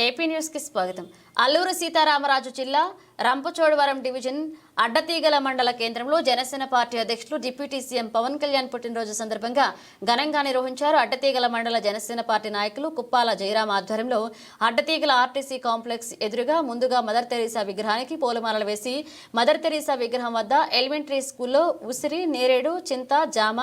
AP న్యూస్కి స్వాగతం. అల్లూరు సీతారామరాజు జిల్లా రంపచోడవరం డివిజన్ అడ్డతీగల మండల కేంద్రంలో జనసేన పార్టీ అధ్యక్షులు డిప్యూటీ సీఎం పవన్ కళ్యాణ్ పుట్టినరోజు సందర్భంగా ఘనంగా నిర్వహించారు అడ్డతీగల మండల జనసేన పార్టీ నాయకులు కుప్పాల జయరాం ఆధ్వర్యంలో అడ్డతీగల ఆర్టీసీ కాంప్లెక్స్ ఎదురుగా ముందుగా మదర్ తెరీసా విగ్రహానికి పూలమాలలు వేసి మదర్ తెరీసా విగ్రహం వద్ద ఎలిమెంటరీ స్కూల్లో ఉసిరి నేరేడు చింత జామ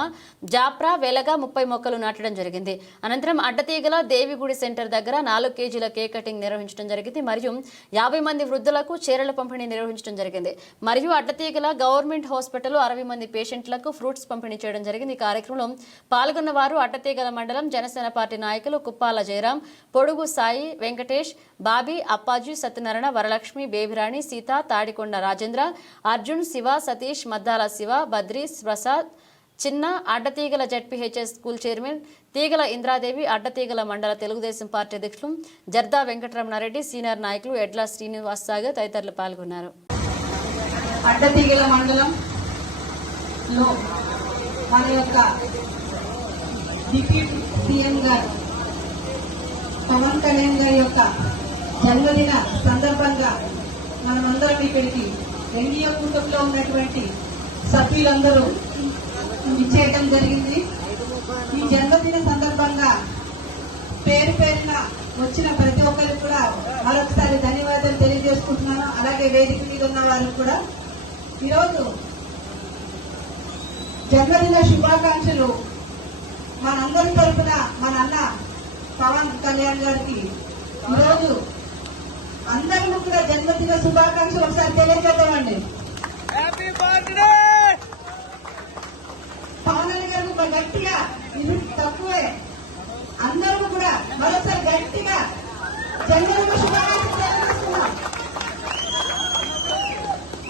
జాప్రా వెలగ ముప్పై మొక్కలు నాటడం జరిగింది. అనంతరం అడ్డతీగల దేవిగుడి సెంటర్ దగ్గర నాలుగు కేజీల కేక్ కటింగ్ నిర్వహించడం జరిగింది. మరియు యాభై మంది వృద్ధులకు చీరలు పంపిణీ నిర్వహించడం జరిగింది. మరియు అడ్డతీగల గవర్నమెంట్ హాస్పిటల్ అరవై మంది పేషెంట్లకు ఫ్రూట్స్ పంపిణీ చేయడం జరిగింది. ఈ కార్యక్రమంలో పాల్గొన్న వారు అడ్డతీగల మండలం జనసేన పార్టీ నాయకులు కుప్పాల జయరాం పొడుగు సాయి వెంకటేష్ బాబీ అప్పాజీ సత్యనారాయణ వరలక్ష్మి బేబిరాణి సీత తాడికొండ రాజేంద్ర అర్జున్ శివ సతీష్ మద్దాల శివ బద్రీ ప్రసాద్ చిన్న Addateegala ZPHS school chairman Teegala Indradevi Addateegala మండల తెలుగుదేశం పార్టీ అధ్యక్షులు జర్దా వెంకటరమణారెడ్డి సీనియర్ నాయకులు ఎడ్ల శ్రీనివాస్ సాగర్ తదితరులు పాల్గొన్నారు. అడ్డతీగల మండలంలో మన యొక్క డిప్యూటీ సీఎం గారు పవన్ కళ్యాణ్ గారి యొక్క జన్మదిన సందర్భంగా మనమందరం ఇక్కడికి ఎన్డీఏ కూటమిలో ఉన్నటువంటి సభ్యులందరూ ఇచ్చేయడం జరిగింది. ఈ జన్మదిన సందర్భంగా పేరు పేరున వచ్చిన ప్రతి ఒక్కరికి కూడా మరొకసారి ధన్యవాదాలు తెలియజేసుకుంటున్నాను. అలాగే వేదిక మీద ఉన్న వారికి కూడా. ఈరోజు జన్మదిన శుభాకాంక్షలు మనందరి తరఫున మన అన్న పవన్ కళ్యాణ్ గారికి. ఈరోజు అందరూ కూడా జన్మదిన శుభాకాంక్షలు ఒకసారి తెలియజేద్దామండి హ్యాపీ బర్త్డే పవన్ కళ్యాణ్ గారు ఒక గట్టిగా తక్కువే. అందరూ కూడా మరోసారి గట్టిగా జన్మదిన శుభాకాంక్షలు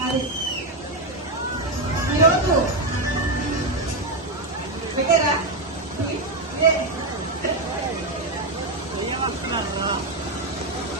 అది ఈరోజు పెట్టారా? ఇదే.